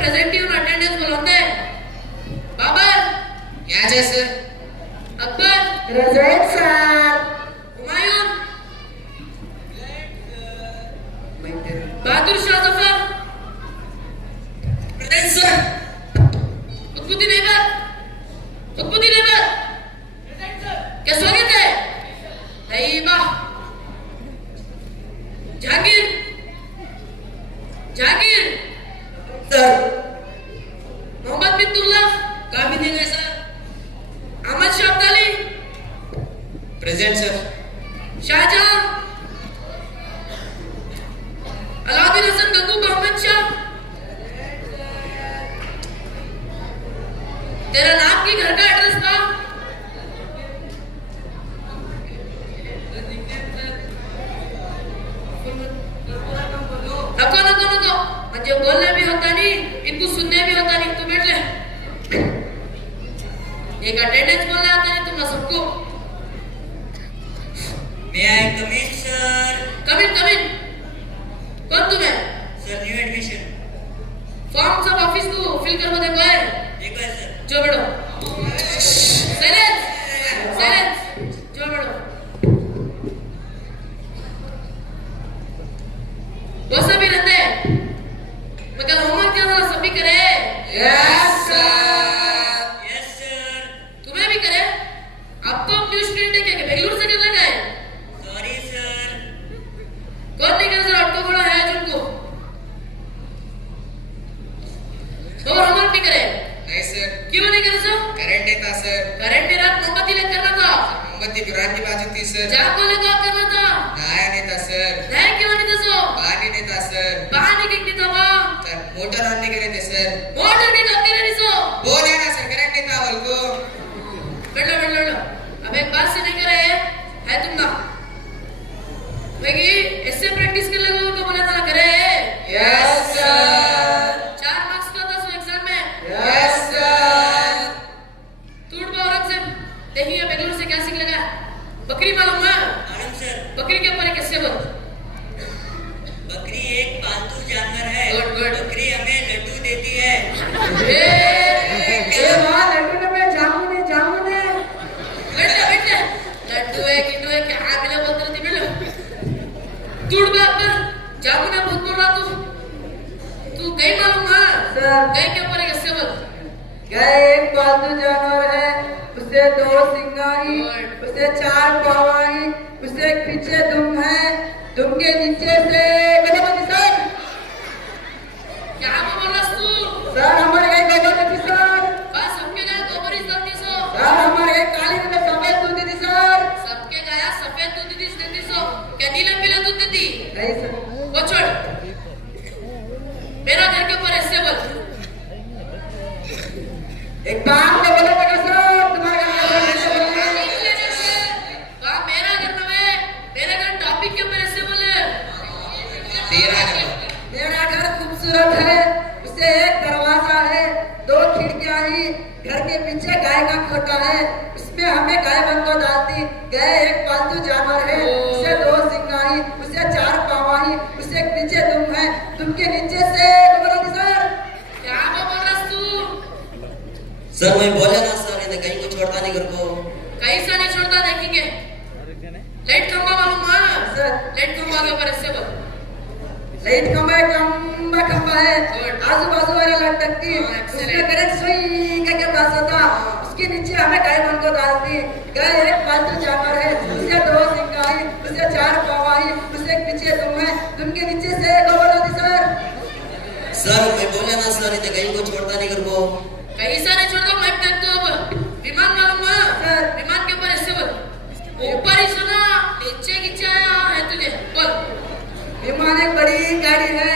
Present येऊन attendance बोलवते. Babar क्या है sir? Akbar present sir. Humayun Bahadur Shah Zafar present sir. Qutubuddin Aibak क्या स्वागत है. तैयबा जहांगीर सर. मोहम्मद बिन तुगलक काम ही नहीं sir. Ahmad Shah Abdali present sir. Shahjahan Alauddin Hasan Gangu Mohammad Shah. तेरा नाम की घर का एड्रेस था. नको मुझे बोलने भी होता नहीं, इनको सुनने भी होता नहीं. तू बैठ ले. एक अटेंडेंस बोलने आता नहीं तुम सबको. मे आई कम इन सर. कम इन. कौन तुम्हें? Sir new admission. फॉर्म सब ऑफिस को फिल कर दे. कोई एक बार सर. जो बैठो. साइलेंस. जो बैठो. वो सभी रहते हैं मगर होमवर्क क्या था सभी करे. Yes sir. Yes sir. तुम्हें भी करे. अब तो न्यू स्टूडेंट है क्या बेंगलुरु से करने का है. Sorry sir. कौन नहीं करे सर. ऑटो घोड़ा है जिनको और होमवर्क नहीं करे. नहीं सर. क्यों नहीं करे सर. करंट नहीं था सर. करंट रात मोमबत्ती लेकर करना था. मोमबत्ती कुरान की बाजू थी सर. चाकू लेकर करना था. नहाया नहीं था सर. नहीं क्यों नहीं था सो. पानी नहीं था सर. पानी कितनी था वहाँ. सर मोटर ऑन नहीं करे थे सर. मोटर की गलती नहीं सो. बोला ना सर करंट नहीं था बोल को. बैठ लो. अब एक बात से नहीं करे है तुम ना. भाई ऐसे प्रैक्टिस कर लगा उनको बोला था करे. Yes sir. 4 मार्क्स का था सो एग्जाम में. Yes sir. टूट पा औरंगजेब देखिए बेंगलुरु से क्या सीख लगा. बकरी मालूम है. मालूम सर. बकरी के ऊपर कैसे बोल. बकरी एक पालतू जानवर है. गुड. बकरी हमें लड्डू देती है. ये मां लड्डू ने मैं जामुन है. बैठ ले. लड्डू है किड्डू है क्या मिला बोलते रहती मिलो. टूट पा पर जामुन है बहुत बोल रहा तू कहीं मालूम है. सर कहीं के ऊपर कैसे बोल. गाय एक पालतू जानवर है. उसे 2 सिंग आई, उसे 4 पाँव आई, उसे पीछे दुम है. दुम के नीचे से गणपति सर. क्या बोल रहा तू. सर हमारे गाय गणपति सर. बस सबके गाय गोबरी चलती सो. सर हमारे गाय काली में सफेद दूध देती सर. सबके गाय सफेद दूध देती सो. क्या नीलम पीला दूध देती. नहीं सर. वो छोड़. मेरा घर के ऊपर ऐसे बोल. एक बात तो बोलो बेटा सर. तुम्हारे घर में ऐसे बोलना है. वहाँ मेरा घर में मेरे घर टॉपिक के ऊपर ऐसे बोले. तेरा घर. मेरा घर खूबसूरत है. उसे एक दरवाजा है, 2 खिड़कियां ही. घर के पीछे गाय का खोटा है. उसमें हमें गाय बन को डालती. गाय एक पालतू जानवर है. उसे 2 सिंग आई, उसे 4 पाँव आई, उसे पीछे दुम है. दुम के नीचे से गणपति सर. क्या बोल रहा तू. सर मैं बोला ना सर इधर कहीं को छोड़ता नहीं घर को. कहीं से नहीं छोड़ता. देखेंगे लाइट खंबा मालूम है. सर लाइट खंबा के ऊपर ऐसे बोल. लाइट खंबा है. आजू बाजू वाला लटकती. उसमें करंट सुई के पास होता. उसके नीचे हमें गाय बन को डालती. गाय एक पालतू जानवर है. उसे 2 सिंग आई, उसे 4 पाँव आई, उसे पीछे दुम है. दुम के नीचे से गणपति सर. सर मैं बोला ना सर इधर कहीं को छोड़ता नहीं घर को. कहीं से नहीं छोड़ता. मैं देख तो अब विमान मालूम है. सर विमान के ऊपर ऐसे बोल. ऊपर ही सुना नीचे नीचे आया है तुझे बोल. विमान एक बड़ी गाड़ी है.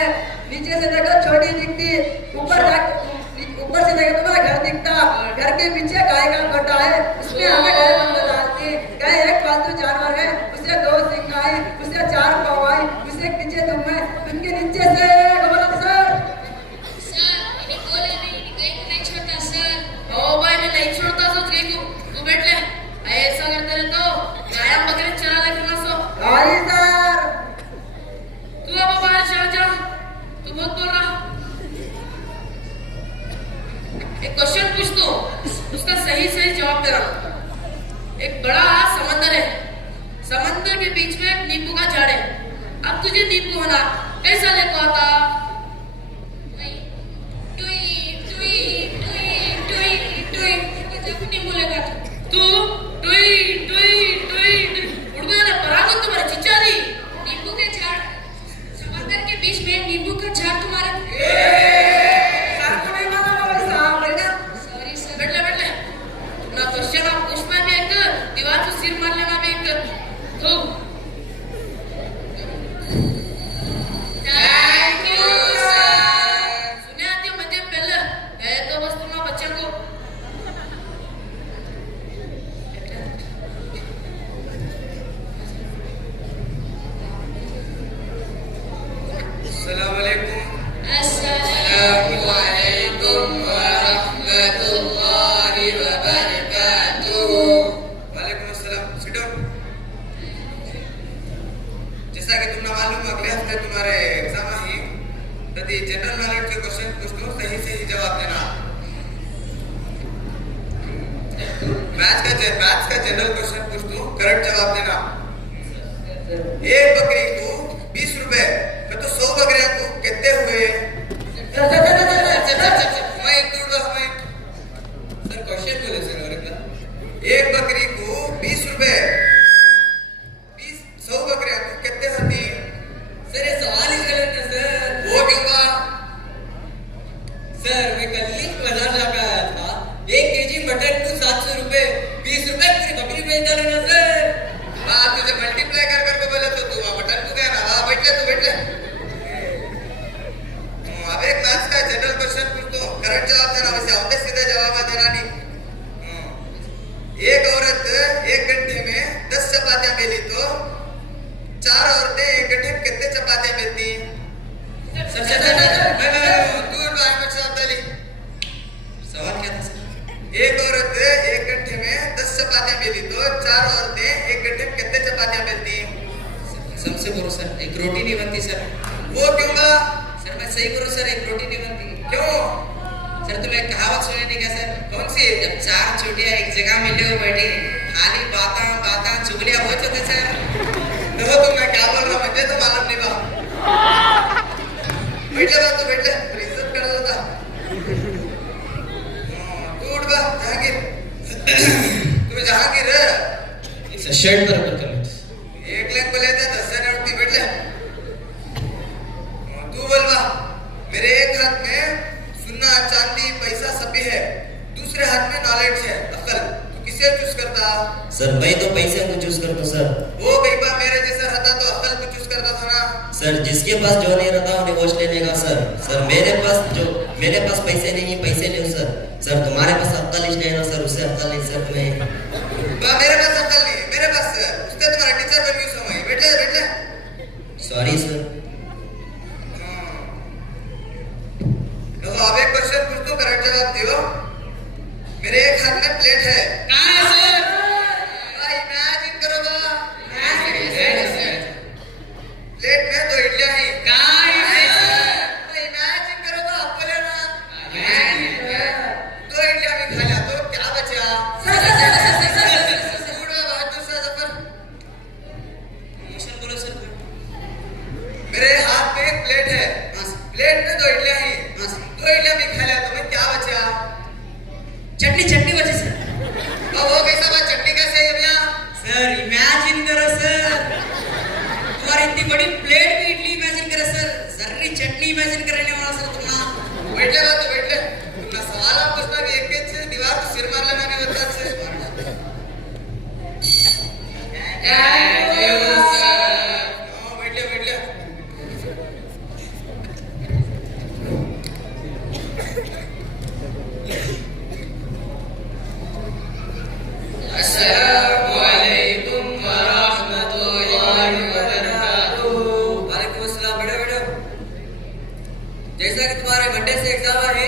नीचे से देखो छोटी दिखती. ऊपर से देखो तुम्हारा घर दिखता. घर के पीछे गाय का खोटा है. उसमें हमें गाय बन को डालती. गाय एक पालतू जानवर है. उसे 2 सिंग आई, उसे 4 पाँव आई, उसे पीछे दुम है. उनके नीचे से गणपति सर. ओ भाई मैं नहीं छोड़ता सोच गई तू बैठ ले. ऐसा करते रहे तो गाय बकरे चरा ले करना सो. आई सर. तू अब बाहर चल जा. तू बहुत बोल रहा. जवाब दे रहा। एक बड़ा समंदर है, समंदर के बीच में एक नींबू का झाड़ है। अब तुझे नींबू होना कैसा लेको आता? नींबू लेगा तू टुई टुई टुई उड़ गया ना परागन तुम्हारे चिच्चा दी। नींबू के झाड़, समंदर के बीच में नींबू का झाड़ तुम्हारे। आपको नहीं मालूम होगा साहब बेटा। Sorry sir. बैठ ले ना क्वेश्चन आप उसमें भी एक दीवार को सिर मार लेना भी एक तो थैंक यू सर। सुने आती हो मुझे पहले गए तो बस तुम बच्चे को अस्सलाम वालेकुम। अस्सलाम वालेकुम वरहमतुल्लाहि वबरकातुहू। वालेकुम अस्सलाम। Sit down. जैसा कि तुमने मालूम अगले हफ्ते तुम्हारे एग्जाम है, यदि जनरल नॉलेज के क्वेश्चन पूछूं सही सही जवाब देना। मैथ्स का जनरल क्वेश्चन पूछूं करेक्ट जवाब देना। एक बकरी को 20 रुपए तो 100 बकरियां को कितने हुए? सर क्वेश्चन बोले सर और एक बकरी को 20 रुपए 100 बकरियां को कितने होती? सर ये सवाल ही गलत है सर। वो क्यों का? सर मैं कल ही बाजार जाकर आया था, 1 केजी मटन को 700 रुपए, 20 रुपए पूरी बकरी बेच डाले ना सर। हाँ तुझे मल्टीप्लाई कर करके बोले तो तू मटन को क्या ना वाह बैठ ले तू बैठ ले। अब एक मैथ्स का जनरल क्वेश्चन पूछता हूँ करेक्ट जवाब देना, वैसे औते सीधे जवाब देना नहीं। एक औरत 1 घंटे में 10 चपातियां बेली तो 4 औरतें 1 घंटे में कितने चपातियां बेलती? सवाल क्या था सर? एक औरत 1 घंटे में 10 चपातियां बेली तो 4 औरतें 1 घंटे में कितने चपातियां बेलती? सबसे बोलो सर, एक रोटी नहीं बनती सर। वो क्यों का? सर मैं सही करूँ सर, एक रोटी नहीं बनती। क्यों? सर तुम्हें एक कहावत सुनी नहीं क्या सर? कौन सी? जब 4 चूटियां एक जगह मिले हो बैठी, खाली बाता चुगलियां हो चुके सर। देखो तो मैं क्या बोल रहा हूँ मुझे तो मालूम नहीं बा। बैठ ले बात तो बैठ ले, इज्जत कर देता। तू उठ बा जहांगीर। तू जहांगीर है? सर शर्ट पर ऊपर कर लो। 1 लाख बोले थे 10 से उठती बैठ ले। तू बोल बा। मेरे एक हाथ में सोना चांदी पैसा सब भी है, दूसरे हाथ में नॉलेज है अकल, तू किसे चूज करता? सर मैं तो पैसे को चूज करता हूँ सर। वो कई बार मेरे जैसा रहता तो अकल को चूज करता था ना। सर जिसके पास जो नहीं रहता उन्हें वोट लेने का सर। सर मेरे पास पैसे नहीं, पैसे ले सर। सर तुम्हारे पास अक्ल इसलिए है ना सर, उससे अक्ल नहीं सर तुम्हें। मेरे पास अकल नहीं, मेरे पास उससे तुम्हारा टीचर बन गई समय। बैठ ले बैठ ले। Sorry sir. देखो अब एक क्वेश्चन पूछ दो करेक्ट जवाब दियो। मेरे एक हाथ में प्लेट है। कहाँ है सर? इमेजिन करो बा। प्लेट में 2 इडलियां हैं। कहाँ है सर? इमेजिन करो बा, आपको लेना 2 इडलियां भी खा लिया तो क्या बचा? दूसरा सफर। बोलो सर। मेरे हाथ में एक प्लेट है, प्लेट में 2 इडलियां हैं, 2 इडलियां भी खा लिया तो मैं क्या बचा? चटनी बची सर। अब वो कैसा बात? चटनी कैसे है भैया? सर इमेजिन करो सर, तुम्हारी इतनी बड़ी प्लेट में इडली इमेजिन करो सर, जर्री चटनी इमेजिन करने वाला सर तुम्हारा। बैठ ले बात तो बैठ ले। तुमने सवाल आप पूछना भी एक से दीवार को सिर मार लेना भी बता से। Thank you sir. बैठ ले बैठ ले। अस्सलामु अलैकुम वरहमतुल्लाहि वबरकातुहू। वालेकुम अस्सलाम। बैठो। जैसा कि तुम्हारे मंडे से एग्जाम है,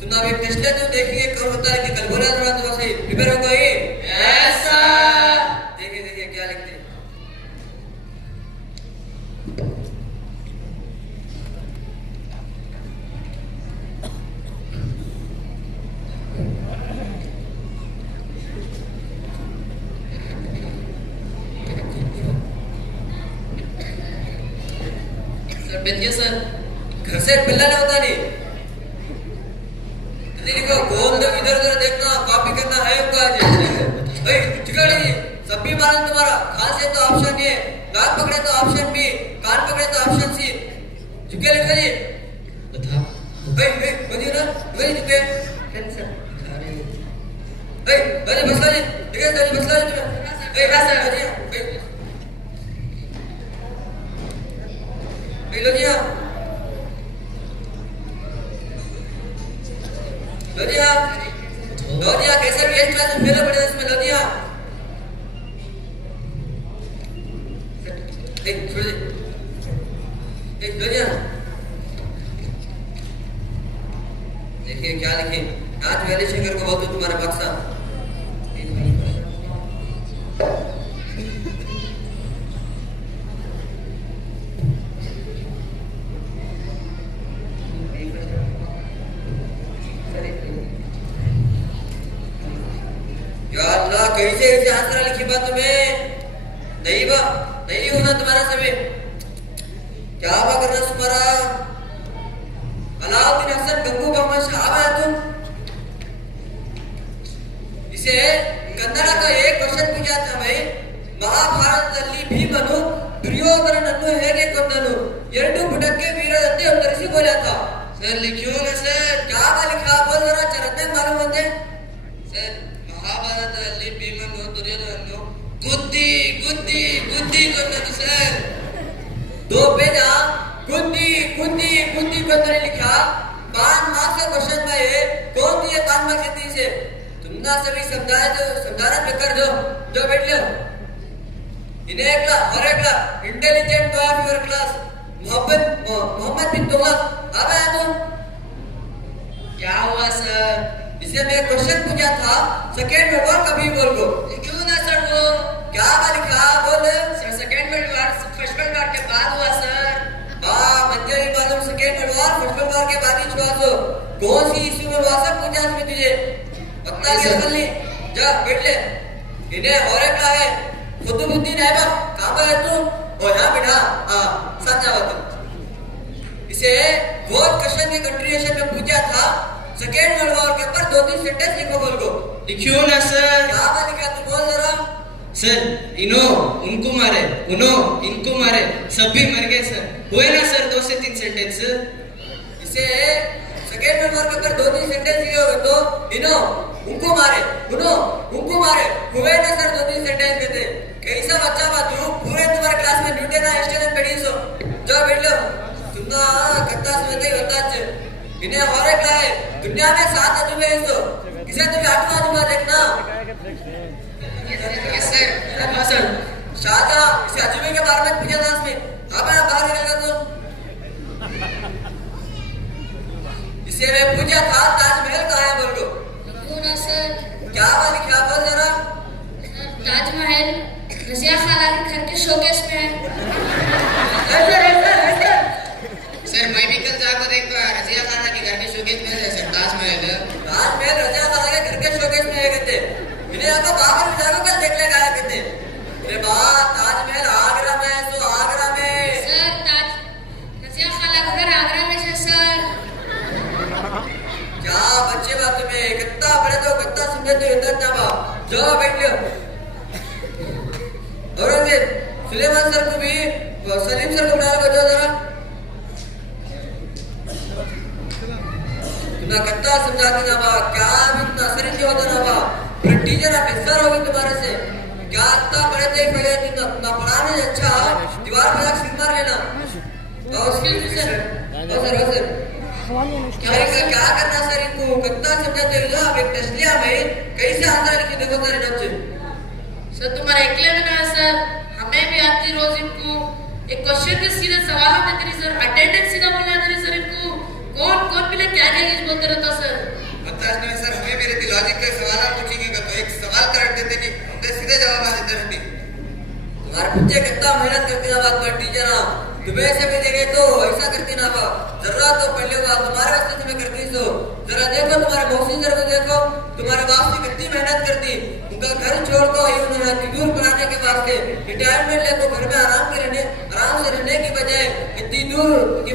तुम अब एक टेस्ट ले तो देखेंगे कौन होता है कि कल बोला थोड़ा थोड़ा सही प्रिपेयर हो गए। Yes sir. देखिए क्या लिखते हैं। सर बेटिया सर घर से पिल्ला नहीं होता नहीं लिखो गोल तो इधर उधर देखना कॉपी करना है उनका आज भाई चिकड़ी सब भी मालूम तुम्हारा खांसे तो ऑप्शन ए नाक पकड़े तो ऑप्शन बी कान पकड़े तो ऑप्शन सी चुके लिखो जी बता भाई मुझे ना वही चुके कैंसर भाई बस मसला जी ठीक है सर मसला जी भाई बस सर भाई लो जी लोदिया कैसे भी एक क्लास में फेल पड़े इसमें लोदिया एक छोड़ दे एक लोदिया देखिए क्या लिखे आज वैल्यू शंकर को बहुत तुम्हारे बक्सा कैसे ऐसे आंसर लिखी बात तुम्हें नहीं होना तुम्हारा समय क्या हुआ करना तुम्हारा अलाउद्दीन हसन गंगू मोहम्मद शाह है तुम इसे कन्नड़ का एक क्वेश्चन पूछा था भाई ಮಹಾಭಾರತದಲ್ಲಿ ಭೀಮನು ದುರ್ಯೋಧನನನ್ನು ಹೇಗೆ ಕೊಂದನು ಎರಡು ಬುಡಕ್ಕೆ ವೀರದಂತೆ ಉತ್ತರಿಸಿ बोला था सर लिखियो ना सर क्या लिखा बोल जरा चरत में मालूम होते सर ಮಹಾಭಾರತದಲ್ಲಿ ಭೀಮನು ದುರ್ಯೋಧನನ್ನು ಗುದ್ದಿ ಗುದ್ದಿ ಗುದ್ದಿ ಕೊಂದನು सर दो पेजा गुद्दी गुद्दी गुद्दी को अंदर लिखा 5 मार्क्स का क्वेश्चन में है कौन दिए 5 मार्क्स देती से तुमना सभी समझाए जो समझाना बेकर जो बैठ लो इन्हें एकला और एकला intelligent boy of your class Mohammad bin Tughlaq अब आया तुम क्या हुआ सर इसे मैं क्वेश्चन पूछा था सेकंड में वर्ड कभी बोल को क्यों ना सर वो क्या लिखा बोल sir second world war first world war के बाद हुआ सर हां मुझे भी मालूम second world war first world war के बाद ही हुआ तो कौन सी इश्यू में हुआ सब पूछा इसमें तुझे पता क्या कर ली जा बैठ ले इन्हें और एक है खुदुद्दीन ऐबक कहां है तू ओ यहां बैठा हां सच बात इसे बहुत क्वेश्चन के कंट्रीब्यूशन में पूछा था सेकंड वर्ल्ड वॉर के ऊपर 2-3 सेंटेंस लिखो बोल को लिखियो ना सर क्या लिखा तू बोल जरा सर इनो उनको मारे उनो इनको मारे सभी मर गए सर हुए ना सर 2 से 3 सेंटेंस इसे सेकंड वर्ल्ड वॉर के ऊपर 2-3 सेंटेंस लिखे हो तो इनो उनको मारे उनो उनको मारे हुए ना सर 2-3 सेंटेंस कहते कैसा बच्चा बात तू पूरे तुम्हारे क्लास में ड्यूटी ना स्टूडेंट पढ़ी सो जो बैठ लो तुमना कत्ता समझते होता है इन्हें और एक है दुनिया में 7 अजूबे हैं तो किसे तुम्हें 8वां अजूबा देखना यस सर हां सर शाहजहां इसे अजूबे के बारे में पूछा था इसमें अब मैं बाहर निकल गया तो इसे मैं पूछा था ताजमहल कहाँ है बोल दो क्यों ना सर क्या लिखा बोल जरा ताजमहल रजिया खाला के घर के शोकेस में है सर मैं भी कल जाकर देख रजिया खाना के घर के शोकेस में है सर ताजमहल रजिया खाला के घर के शोकेस में है कहते इन्हें आपको बाबर में जाकर कल देख ले गया कहते अरे बात ताजमहल आगरा में है तो आगरा में सर ताज रजिया खाला का घर आगरा में है सर क्या बच्चे बात में कितना बड़े तो कितना सुंदर तो इधर ना बा जो बैठ लियो औरंगजेब सुलेमान सर को भी सलीम सर को बुला लो जो जरा तुमने कितना समझाते ना बा क्या इतना असर नहीं होता ना बा फिर टीचर आप बेहतर होगी तुम्हारे से क्या इतना बड़े थे पहले तुमने पढ़ाने अच्छा दीवार पे जाकर सिर मार लेना और सर क्या करना सर इनको कितना समझाते हो आप एक टेस्ट लिया भाई कैसे आंसर लिखे देखो सारे नोट सर तुम्हारा अकेले में ना सर हमें भी आती रोज इनको एक क्वेश्चन के सीधे सवालों में तेरी सर अटेंडेंस सीधा बोलना तेरी सर इनको कौन कौन पहले क्या क्या चीज बोलते रहता सर पता नहीं सर हमें मेरे लॉजिक के सवाल पूछेंगे तो एक सवाल करेक्ट देते नहीं उनके सीधे जवाब आ देते रहते तुम्हारे बच्चे कितना मेहनत करते ना बात पर टीचर ना तुम्हें से भी देंगे तो ऐसा करती ना बा जरा तो पहले बात तुम्हारे वास्ते तुम्हें करती सो जरा देखो तुम्हारे मौसी सर को देखो तुम्हारे बाप से कितनी मेहनत करती उनका घर छोड़ को उन्होंने दूर पढ़ाने के वास्ते रिटायरमेंट ले तो घर में आराम से रहने की बजाय इतनी दूर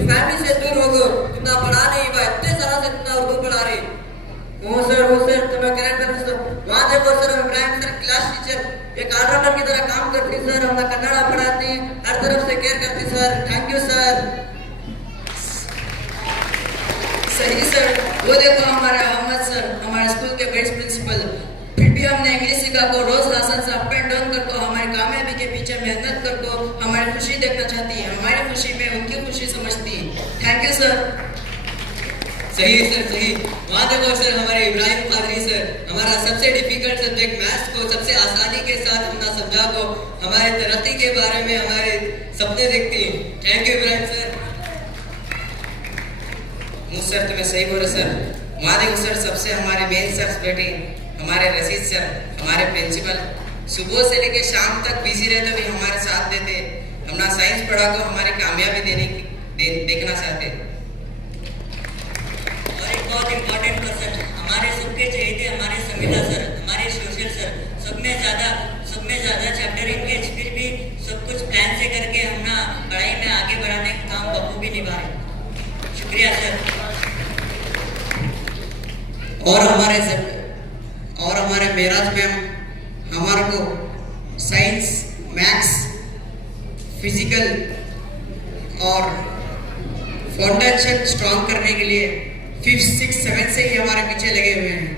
फैमिली से दूर हो गए, तुम ना पढ़ा नहीं बा, इतने सारा से तुम ना उर्दू पढ़ा रही। वो सर तो मैं करंट अफेयर्स सर वहाँ देखो sir Ibrahim sir class teacher एक ऑलराउंडर की तरह काम करती सर, हमें कन्नड़ा पढ़ाती, हर तरफ से केयर करती सर। Thank you sir. सही सर। वो देखो हमारे अहमद सर, हमारे स्कूल के वाइस प्रिंसिपल, फिर भी हमने इंग्लिश सीखा को रोज हासन से अप एंड डाउन कर को हमारी कामयाबी के पीछे मेहनत कर को हमारी खुशी देखना चाहती है, हमारी खुशी में उनकी खुशी समझती है। Thank you sir. सही सर सही। वहाँ देखो सर हमारे इब्राहिम कादरी सर, हमारा सबसे डिफिकल्ट सब्जेक्ट मैथ्स को सबसे आसानी के साथ हमने समझा को हमारे तरक्की के बारे में हमारे सपने देखती हैं। Thank you Ibrahim sir. Sir तुम्हें सही बोले सर। वहाँ देखो सर सबसे हमारे मेन सर बेटे हमारे रशीद सर, हमारे प्रिंसिपल सुबह से लेकर शाम तक बिजी रहते भी हमारे साथ देते, हमने साइंस पढ़ा को हमारी कामयाबी देखना चाहते। और एक बहुत इम्पोर्टेंट पर्सन हमारे सबके चहेते हमारे समीला सर, हमारे सोशल सर, सब में ज़्यादा चैप्टर इंगेज, फिर भी सब कुछ प्लान से करके हमने पढ़ाई में आगे बढ़ाने का काम बखूबी निभा रहे। शुक्रिया सर। और हमारे मेराज मैम हमारे को साइंस, मैथ्स, फिजिकल और फाउंडेशन स्ट्रॉन्ग करने के लिए 5th, 6th, 7th से ही हमारे पीछे लगे हुए हैं।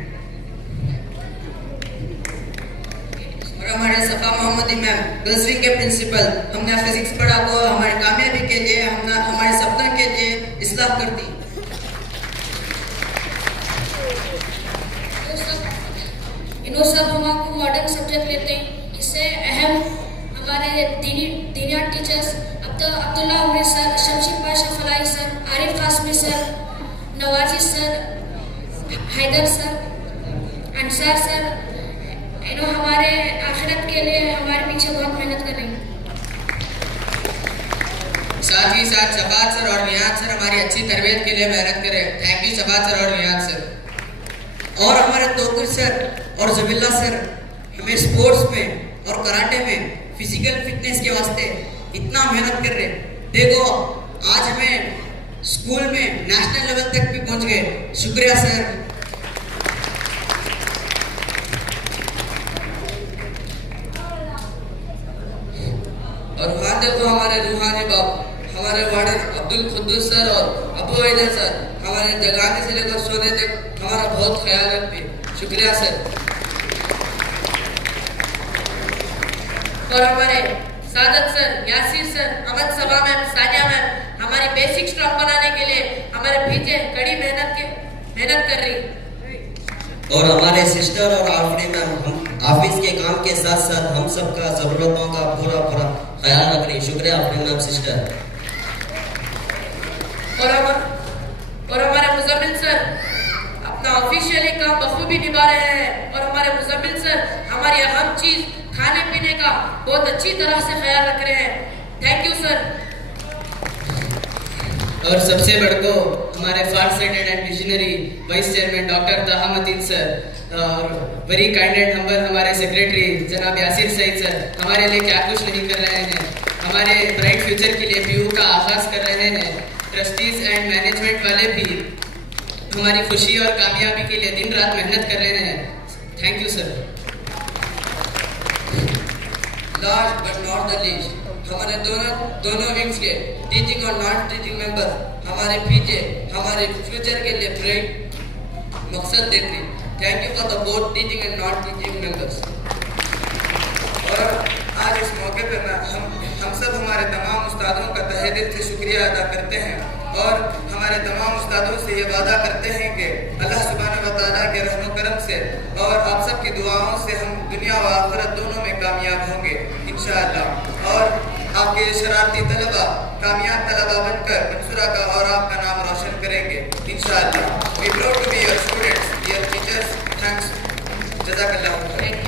और हमारे सफा मोहम्मदी मैम गर्ल्स विंग के प्रिंसिपल, हमने फिजिक्स पढ़ा को हमारी कामयाबी के लिए, हमने हमारे सपनों के लिए इस्लाह कर दी। इन्हों सब हमको मॉडर्न सब्जेक्ट लेते हैं। इससे अहम हमारे दीनियात teachers Abdullah Umar sir, Shamsheer Pasha Falahi sir, Arif Qasmi sir, Nawazi sir, Haider sir, Ansar sir, इन्हों हमारे आखिरत के लिए हमारे पीछे बहुत मेहनत कर रही हैं। साथ ही साथ शबाज सर और नियाज सर हमारी अच्छी तरबियत के लिए मेहनत करें। थैंक यू शबाज सर और नियाज सर। और हमारे तोकुर सर और जबिल्ला सर हमें स्पोर्ट्स में और कराटे में फिजिकल फिटनेस के वास्ते इतना मेहनत कर रहे। देखो आज हमें स्कूल में नेशनल लेवल तक भी पहुंच गए। शुक्रिया सर। और वहाँ देखो हमारे रूहानी बाप, हमारे वार्डन अब्दुल खुद्दूस सर और अबू हैदर सर हमारे जगाने से लेकर सोने तक हमारा बहुत ख्याल रखते हैं। शुक्रिया सर। और हमारे सादत सर, यासीर सर, अमन सबा मैम, सानिया मैम हमारी बेसिक स्ट्रॉन्ग बनाने के लिए हमारे पीछे कड़ी मेहनत कर रही। और हमारे सिस्टर और आफरी मैम हम ऑफिस के काम के साथ साथ हम सबका जरूरतों का पूरा ख्याल रख रही। शुक्रिया आफरी मैम सिस्टर। और हमारे मुजम्मिल सर अपना ऑफिशियली काम बखूबी निभा रहे हैं। और हमारे मुजम्मिल सर हमारी अहम चीज खाने पीने का बहुत अच्छी तरह से ख्याल रख रहे हैं। Thank you sir. और सबसे बड़ को हमारे far sighted and visionary vice chairman doctor Tahmadeen sir और वेरी काइंड एंड हम्बल हमारे सेक्रेटरी जनाब यासिर सईद सर हमारे लिए क्या कुछ नहीं कर रहे हैं। हमारे ब्राइट फ्यूचर के लिए पीयू का आगाज कर रहे हैं। ट्रस्टीज एंड मैनेजमेंट वाले भी हमारी खुशी और कामयाबी के लिए दिन रात मेहनत कर रहे हैं। Thank you sir. Last but not the least हमारे दोनों विंग्स के टीचिंग और नॉन टीचिंग मेंबर्स हमारे पीछे हमारे फ्यूचर के लिए ब्राइट मकसद देते हैं। Thank you for the both teaching and non teaching members. और आज इस मौके पर हम सब हमारे तमाम उस्तादों का तहे दिल से शुक्रिया अदा करते हैं और हमारे तमाम उस्तादों से ये वादा करते हैं कि अल्लाह सुब्हानहू व तआला के रहम करम से और आप सब की दुआओं से हम दुनिया व आखिरत दोनों में कामयाब होंगे इंशाअल्लाह। और आपके शरारती तलबा कामयाब तलबा बनकर मंसूरा का और आपका नाम रोशन करेंगे इंशाअल्लाह। We proud to be your students, your teachers. Thanks. जज़ाकल्लाह।